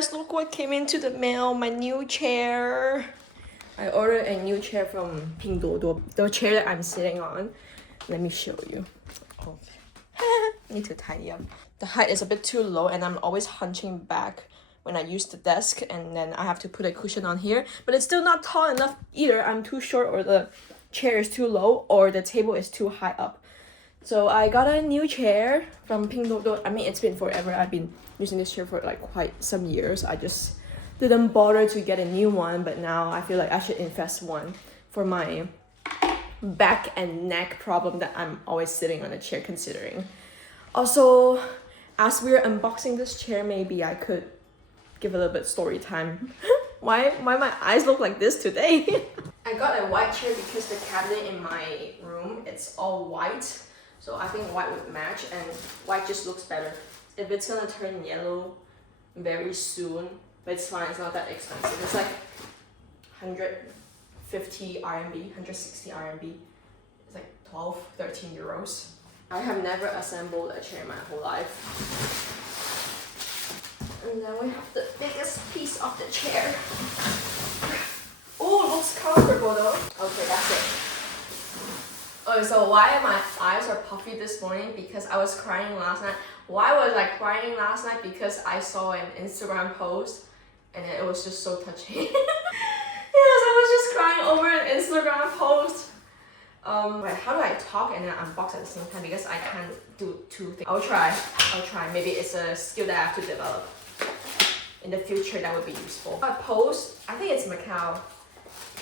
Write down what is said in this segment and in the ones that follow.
guys, look what came into the mail, my new chair. I ordered a new chair from Pinduoduo, the chair that I'm sitting on. Let me show you. Oh. Need to tidy up. The height is a bit too low and I'm always hunching back when I use the desk, and then I have to put a cushion on here, but it's still not tall enough either. I'm too short, or the chair is too low, or the table is too high up. So I got a new chair from Pinduoduo. I mean, it's been forever. I've been using this chair for like quite some years. I just didn't bother to get a new one, but now I feel like I should invest one for my back and neck problem that I'm always sitting on a chair considering. Also, as we're unboxing this chair, maybe I could give a little bit story time. Why my eyes look like this today? I got a white chair because the cabinet in my room, it's all white. So I think white would match, and white just looks better. If it's gonna turn yellow very soon, but it's fine, it's not that expensive. It's like 150 RMB, 160 RMB. It's like 12, 13 euros. I have never assembled a chair in my whole life. And then we have the biggest piece of the chair. Oh, looks comfortable though. Okay, that's it. Oh, so why my eyes are puffy this morning? Because I was crying last night. Why was I crying last night? Because I saw an Instagram post and it was just so touching. Yes, I was just crying over an Instagram post. Wait, how do I talk and then unbox at the same time? Because I can't do two things. I'll try. Maybe it's a skill that I have to develop. In the future, that would be useful. A post, I think it's Macau.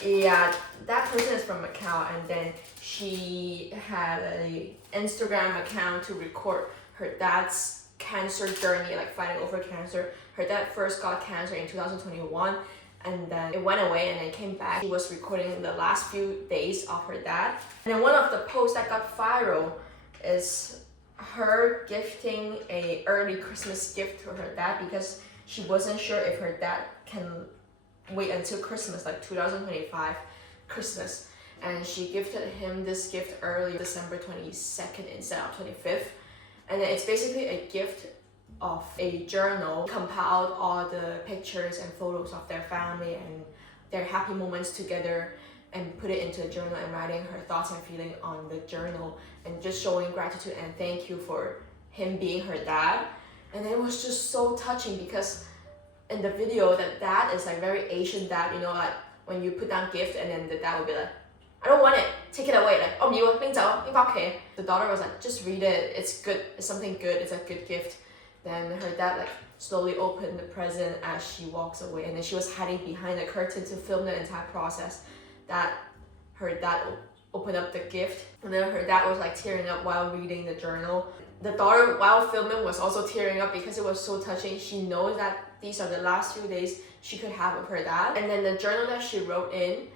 Yeah, that person is from Macau, and then she had an Instagram account to record her dad's cancer journey, like fighting over cancer. Her dad first got cancer in 2021, and then it went away and then came back. She was recording the last few days of her dad. And then one of the posts that got viral is her gifting an early Christmas gift to her dad because she wasn't sure if her dad can wait until Christmas, like 2025 Christmas. And she gifted him this gift early, December 22nd instead of 25th. And then it's basically a gift of a journal, compiled all the pictures and photos of their family and their happy moments together, and put it into a journal and writing her thoughts and feeling on the journal and just showing gratitude and thank you for him being her dad. And it was just so touching because in the video, the dad is like very Asian dad, you know, like when you put down gift and then the dad will be like, I don't want it, take it away, like, oh, okay. The daughter was like, just read it, it's good, it's something good, it's a good gift. Then her dad like slowly opened the present as she walks away, and then she was hiding behind the curtain to film the entire process that her dad opened up the gift. And then her dad was like tearing up while reading the journal. The daughter, while filming, was also tearing up because it was so touching. She knows that these are the last few days she could have with her dad. And then the journal that she wrote in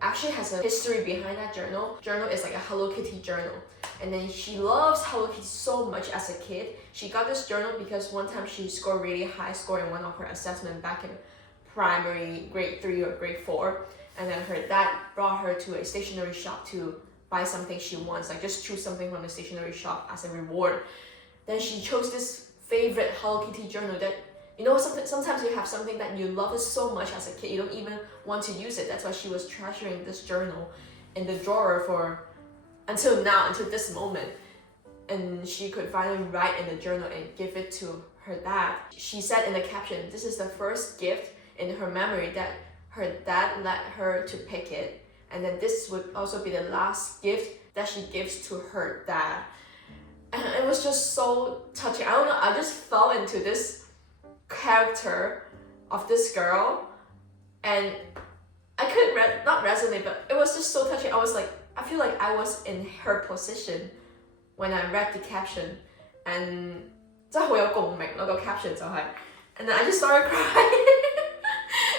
actually has a history behind that journal. Journal is like a Hello Kitty journal. And then she loves Hello Kitty so much as a kid. She got this journal because one time she scored really high score in one of her assessments back in primary grade 3 or grade 4. And then her dad brought her to a stationery shop to buy something she wants, like just choose something from the stationery shop as a reward. Then she chose this favorite Hello Kitty journal that, you know, sometimes you have something that you love it so much as a kid, you don't even want to use it. That's why she was treasuring this journal in the drawer for until now, until this moment. And she could finally write in the journal and give it to her dad. She said in the caption, this is the first gift in her memory that her dad let her to pick it. And then this would also be the last gift that she gives to her dad. And it was just so touching. I don't know, I just fell into this character of this girl, and I couldn't not resonate, but it was just so touching. I was like, I feel like I was in her position when I read the caption, and 真係好有共鳴咯個caption 就係 and then I just started crying.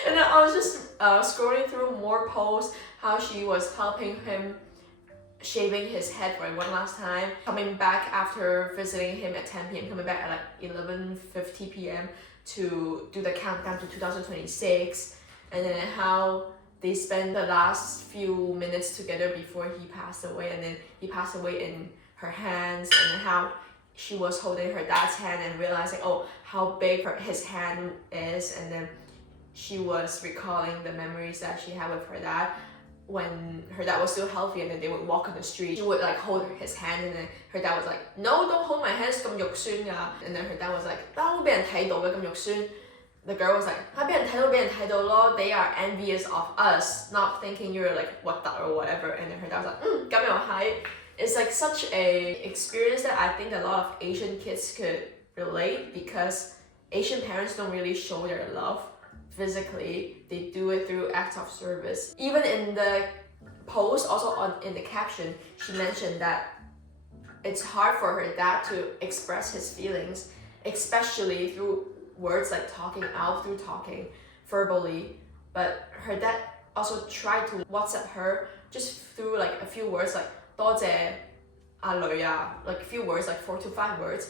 And then I was just scrolling through more posts how she was helping him shaving his head for one last time, coming back after visiting him at 10 p.m, coming back at like 11:50 p.m. to do the countdown to 2026, and then how they spent the last few minutes together before he passed away, and then he passed away in her hands, and then how she was holding her dad's hand and realizing, oh, how big his hand is, and then she was recalling the memories that she had with her dad when her dad was still healthy, and then they would walk on the street. She would like hold his hand, and then her dad was like, no, don't hold my hands, 咁肉酸㗎. And then her dad was like, 會俾人睇到嘅，咁肉酸. The girl was like, 俾人睇到咯, they are envious of us, not thinking you're like what the or whatever. And then her dad was like, 咁又係. It's like such a experience that I think a lot of Asian kids could relate, because Asian parents don't really show their love physically. They do it through acts of service. Even in the post, also in the caption, she mentioned that it's hard for her dad to express his feelings, especially through words like talking verbally. But her dad also tried to WhatsApp her just through like a few words like 多謝阿女啊, like a few words, like 4 to 5 words.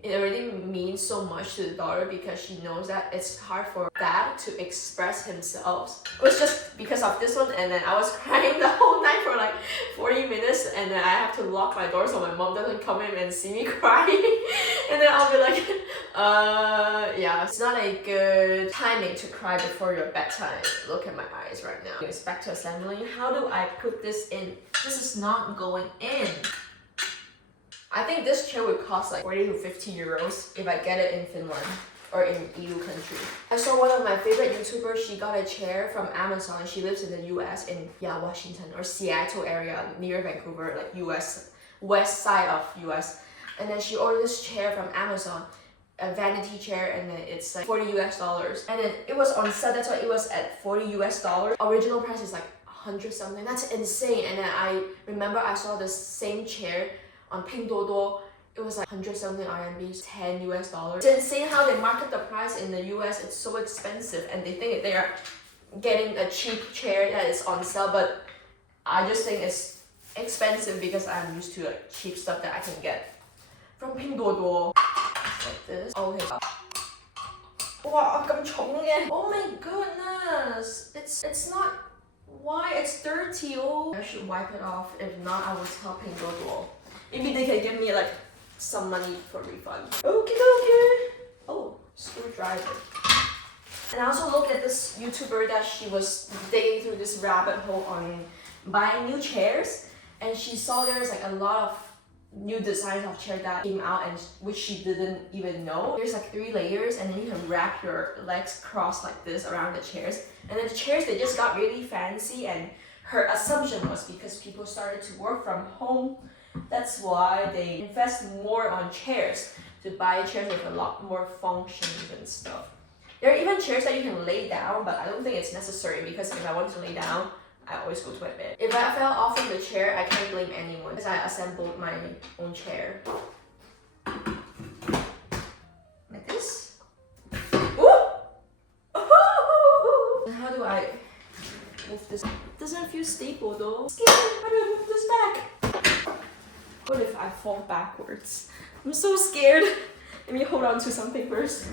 It already means so much to the daughter, because she knows that it's hard for dad to express himself. It was just because of this one, and then I was crying the whole night for like 40 minutes, and then I have to lock my door so my mom doesn't come in and see me crying. And then I'll be like, yeah, it's not a good timing to cry before your bedtime. Look at my eyes right now. It's back to assembling. How do I put this in? This is not going in. I think this chair would cost like 40 to 50 euros if I get it in Finland or in EU country. I saw one of my favorite YouTubers, she got a chair from Amazon. She lives in the US in Washington or Seattle area near Vancouver, like US, west side of US. And then she ordered this chair from Amazon, a vanity chair, and then it's like $40 US. And then it was on sale, that's why it was at $40 US. Original price is like 100 something. That's insane. And then I remember I saw the same chair on Pinduoduo. It was like 100 something RMB, $10 US. It's insane how they market the price in the US. It's so expensive, and they think they are getting a cheap chair that is on sale, but I just think it's expensive because I'm used to like cheap stuff that I can get from Pinduoduo. Like this. Okay. Wow, 咁重嘅. Oh my goodness. It's not. Why? It's dirty. Oh, I should wipe it off. If not, I will tell Pinduoduo. Maybe they can give me like some money for refund. Okay. Oh, screwdriver. And I also looked at this YouTuber that she was digging through this rabbit hole on buying new chairs, and she saw there's like a lot of new designs of chairs that came out, and which she didn't even know. There's like 3 layers, and then you can wrap your legs crossed like this around the chairs. And then the chairs, they just got really fancy, and her assumption was because people started to work from home, that's why they invest more on chairs, to buy chairs with a lot more functions and stuff. There are even chairs that you can lay down, but I don't think it's necessary, because if I want to lay down, I always go to my bed. If I fell off from the chair, I can't blame anyone, because I assembled my own chair. Like this. Ooh! How do I move this? It doesn't feel stable though. Scared. How do I move this back? What if I fall backwards? I'm so scared. Let me hold on to something first.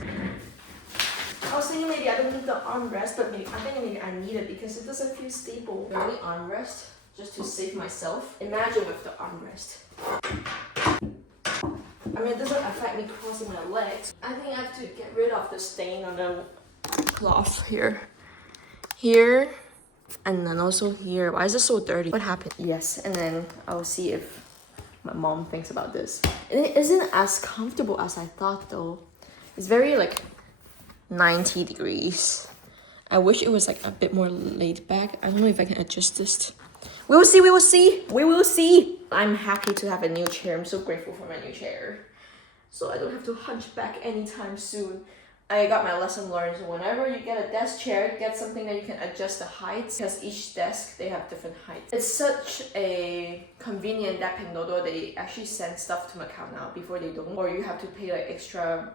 I was thinking maybe I don't need the armrest, but maybe I need it because it doesn't feel stable. The only armrest, just to save myself. Imagine with the armrest. I mean, it doesn't affect me crossing my legs. I think I have to get rid of the stain on the cloth here. Here, and then also here. Why is it so dirty? What happened? Yes, and then I'll see if my mom thinks about this. It isn't as comfortable as I thought though. It's very like 90 degrees. I wish it was like a bit more laid back. I don't know if I can adjust this. We will see. I'm happy to have a new chair. I'm so grateful for my new chair. So I don't have to hunch back anytime soon. I got my lesson learned. So whenever you get a desk chair, get something that you can adjust the heights, because each desk, they have different heights. It's such a convenient that Pinduoduo, they actually send stuff to Macau now. Before they don't, or you have to pay like extra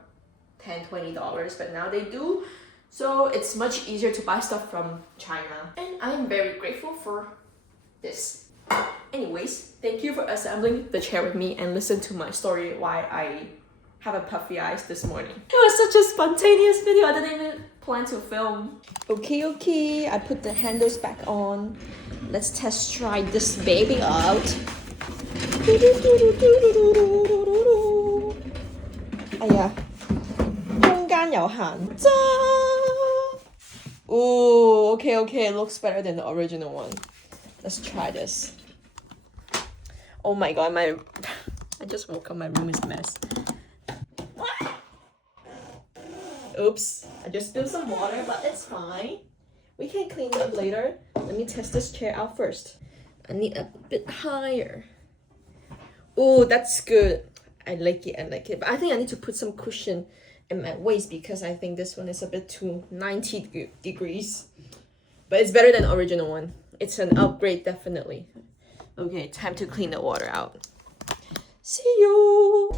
$10-20, but now they do. So it's much easier to buy stuff from China. And I am very grateful for this. Anyways, thank you for assembling the chair with me and listen to my story why I have a puffy eyes this morning. It was such a spontaneous video. I didn't even plan to film. Okay. I put the handles back on. Let's test try this baby out. 哎呀，空間有限。咋 Ooh, okay, looks better than the original one. Let's try this. Oh my god, I just woke up, my room is a mess. Oops, I just spilled some water, but it's fine. We can clean it up later. Let me test this chair out first. I need a bit higher. Oh, that's good. I like it. But I think I need to put some cushion in my waist because I think this one is a bit too 90 degrees. But it's better than the original one. It's an upgrade, definitely. Okay, time to clean the water out. See you!